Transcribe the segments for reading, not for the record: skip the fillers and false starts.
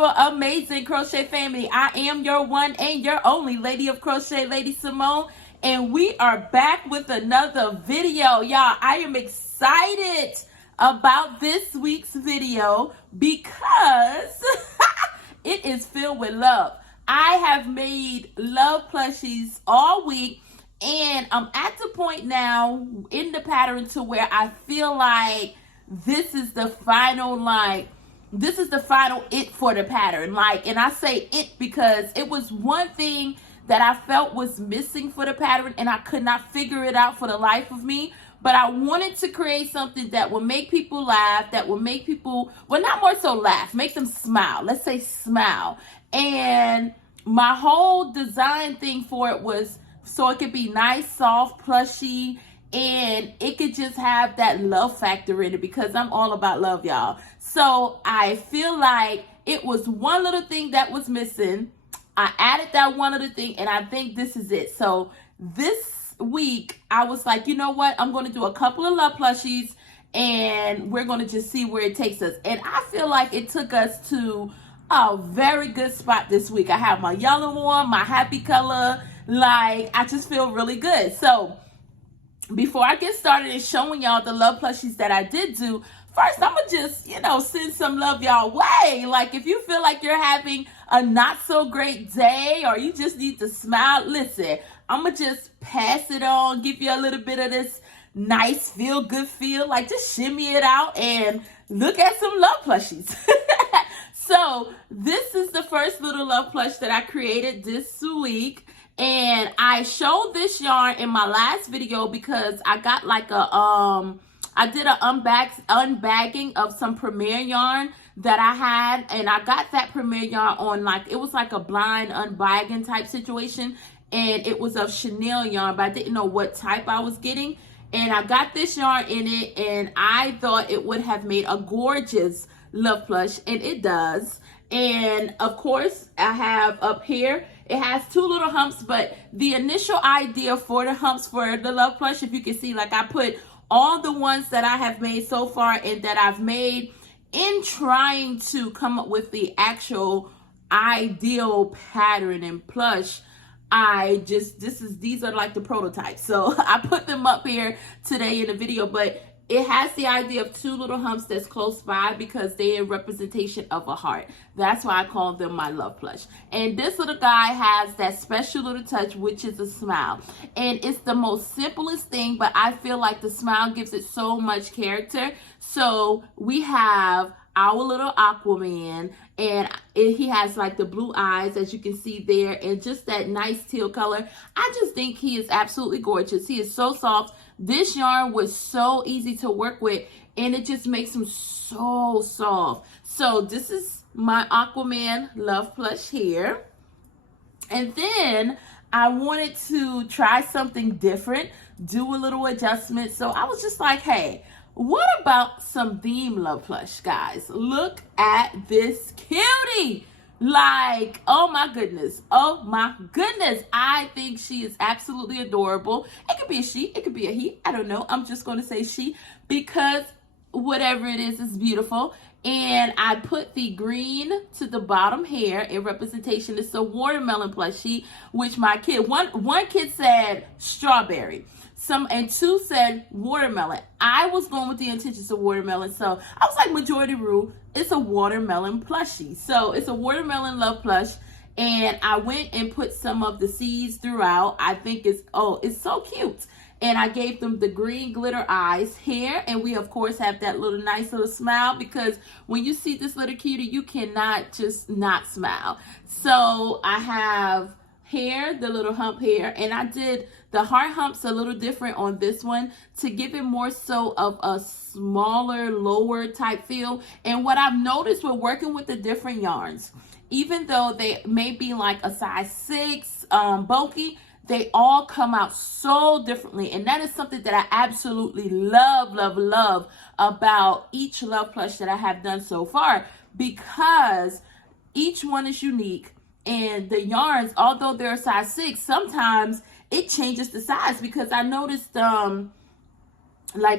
beautiful, amazing crochet family. I am your one and your only Lady of Crochet, LadySamoan, and we are back with another video. Y'all, I am excited about this week's video because it is filled with love. I have made love plushies all week, and I'm at the point now in the pattern to where I feel like this is the final, it for the pattern. And I say it because it was one thing that I felt was missing for the pattern, and I could not figure it out for the life of me. But I wanted to create something that will make people laugh, that will make people, well, not more so laugh, make them smile. Let's say smile. And my whole design thing for it was so it could be nice, soft, plushy, and it could just have that love factor in it because I'm all about love, y'all. So I feel like it was one little thing that was missing. I added that one little thing, and I think this is it. So this week, I was like, you know what? I'm going to do a couple of love plushies, and we're going to just see where it takes us. And I feel like it took us to a very good spot this week. I have my yellow one, my happy color. I just feel really good. So before I get started in showing y'all the love plushies that I did do, first I'm gonna just, send some love y'all way. If you feel like you're having a not so great day or you just need to smile, listen, I'm gonna just pass it on, give you a little bit of this nice feel good feel, just shimmy it out and look at some love plushies. So this is the first little love plush that I created this week. And I showed this yarn in my last video because I got I did an unbagging of some Premier yarn that I had. And I got that Premier yarn on it was like a blind unbagging type situation. And it was of Chanel yarn, but I didn't know what type I was getting. And I got this yarn in it, and I thought it would have made a gorgeous love plush, and it does. And of course, I have up here, it has two little humps, but the initial idea for the humps for the love plush, if you can see, I put all the ones that I have made so far and that I've made in trying to come up with the actual ideal pattern and plush. These are the prototypes. So I put them up here today in the video, but it has the idea of two little humps that's close by because they're a representation of a heart. That's why I call them my love plush. And this little guy has that special little touch, which is a smile. And it's the most simplest thing, but I feel like the smile gives it so much character. So we have our little Aquaman, and he has the blue eyes, as you can see there, and just that nice teal color. I just think he is absolutely gorgeous. He is so soft. This yarn was so easy to work with, and it just makes him so soft. So this is my Aquaman love plush here. And then I wanted to try something different, do a little adjustment. So I was just like, hey, what about some theme love plush, guys? Look at this cutie. Oh my goodness. Oh my goodness. I think she is absolutely adorable. It could be a she, it could be a he. I don't know. I'm just going to say she because whatever it is beautiful. And I put the green to the bottom here in representation. It's a watermelon plushie, which my kid, one kid said strawberry. And two said watermelon. I was going with the intentions of watermelon. So I was like, majority rule, it's a watermelon plushie. So it's a watermelon love plush. And I went and put some of the seeds throughout. I think it's so cute. And I gave them the green glitter eyes here. And we, of course, have that nice little smile because when you see this little cutie, you cannot just not smile. So I have here, the little hump here. And I did the heart humps a little different on this one to give it more so of a smaller, lower type feel. And what I've noticed with working with the different yarns, even though they may be a size 6 bulky, they all come out so differently. And that is something that I absolutely love, love, love about each love plush that I have done so far, because each one is unique. And the yarns, although they're a size 6, sometimes it changes the size, because I noticed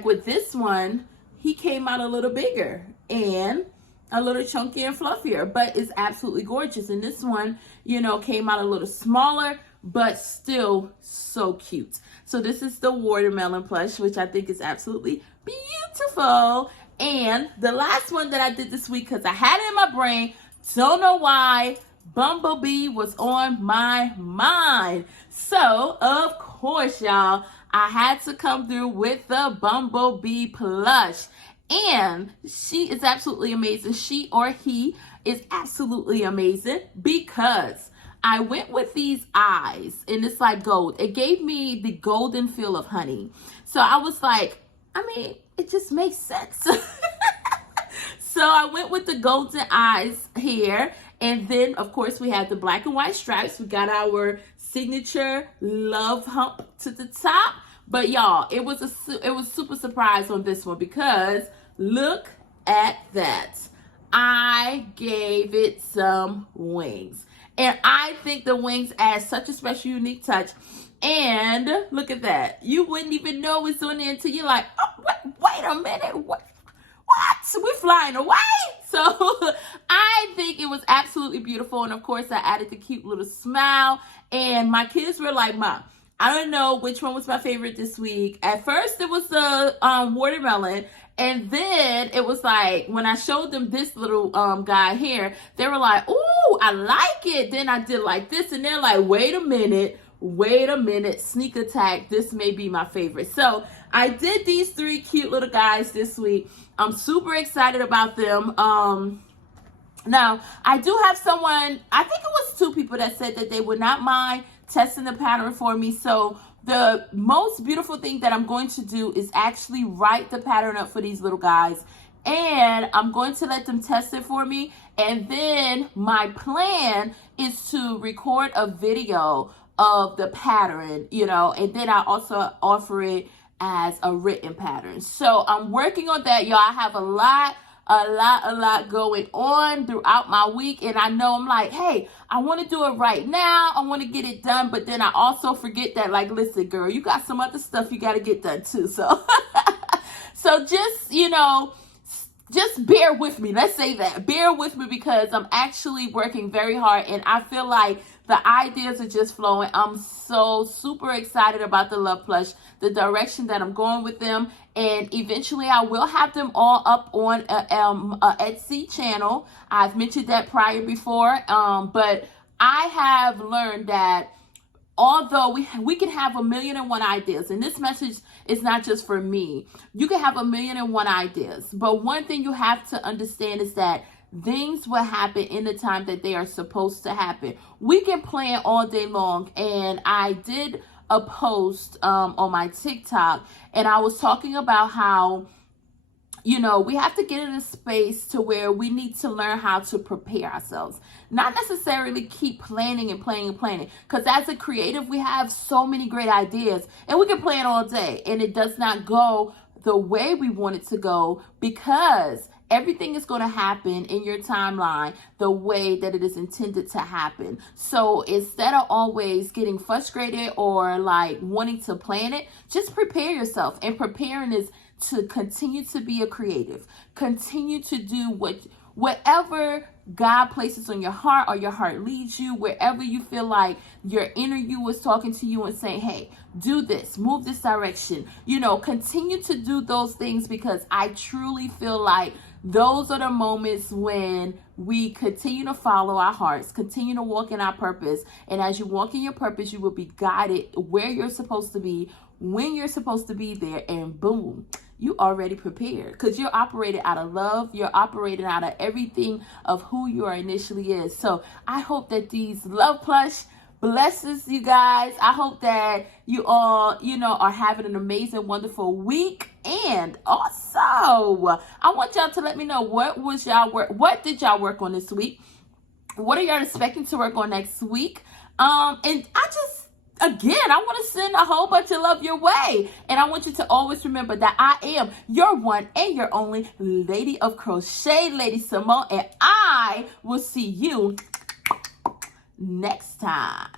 with this one, he came out a little bigger, and a little chunky and fluffier, but it's absolutely gorgeous. And this one, you know, came out a little smaller, but still so cute. So this is the watermelon plush, which I think is absolutely beautiful. And the last one that I did this week, because I had it in my brain, don't know why, Bumblebee was on my mind. So, of course, y'all, I had to come through with the Bumblebee plush. And she is absolutely amazing. She or he is absolutely amazing because I went with these eyes, and it's like gold. It gave me the golden feel of honey. So I was like, I mean, it just makes sense. So I went with the golden eyes here. And then, of course, we have the black and white stripes. We got our signature love hump to the top. But y'all, it was super surprise on this one because look at that. I gave it some wings. And I think the wings add such a special, unique touch. And look at that. You wouldn't even know it's on there until you're like, oh, wait a minute. What? We're flying away. So I think it was absolutely beautiful. And of course, I added the cute little smile. And my kids were like, Mom, I don't know which one was my favorite this week. At first, it was the watermelon. And then it was like, when I showed them this little guy here, they were like, ooh, I like it. Then I did like this. And they're like, wait a minute, sneak attack. This may be my favorite. So I did these 3 cute little guys this week. I'm super excited about them. Now, I do have someone, I think it was 2 people that said that they would not mind testing the pattern for me. So the most beautiful thing that I'm going to do is actually write the pattern up for these little guys. And I'm going to let them test it for me. And then my plan is to record a video of the pattern, you know, and then I also offer it as a written pattern. So I'm working on that, y'all. I have a lot going on throughout my week. And I know I'm like, hey, I want to do it right now. I want to get it done. But then I also forget that, like, listen, girl, you got some other stuff you got to get done too. So, so just, you know, just bear with me. Let's say that. Bear with me because I'm actually working very hard and I feel like the ideas are just flowing. I'm so super excited about the Love Plush, the direction that I'm going with them. And eventually I will have them all up on a Etsy channel. I've mentioned that prior before. But I have learned that although we can have 1,000,001 ideas, and this message is not just for me. You can have 1,000,001 ideas. But one thing you have to understand is that things will happen in the time that they are supposed to happen. We can plan all day long. And I did a post on my TikTok, and I was talking about how, you know, we have to get in a space to where we need to learn how to prepare ourselves. Not necessarily keep planning and planning and planning. Because as a creative, we have so many great ideas. And we can plan all day. And it does not go the way we want it to go because everything is going to happen in your timeline the way that it is intended to happen. So instead of always getting frustrated or like wanting to plan it, just prepare yourself. And preparing is to continue to be a creative. Continue to do whatever God places on your heart or your heart leads you, wherever you feel like your inner you is talking to you and saying, hey, do this, move this direction. You know, continue to do those things because I truly feel like those are the moments when we continue to follow our hearts, continue to walk in our purpose. And as you walk in your purpose, you will be guided where you're supposed to be, when you're supposed to be there, and boom, you already prepared because you're operating out of love. You're operating out of everything of who you are initially is. So I hope that these Love Plush blesses you guys. I hope that you all, you know, are having an amazing, wonderful week. And also, I want y'all to let me know what did y'all work on this week? What are y'all expecting to work on next week? And again, I want to send a whole bunch of love your way. And I want you to always remember that I am your one and your only Lady of Crochet, LadySamoan. And I will see you next time.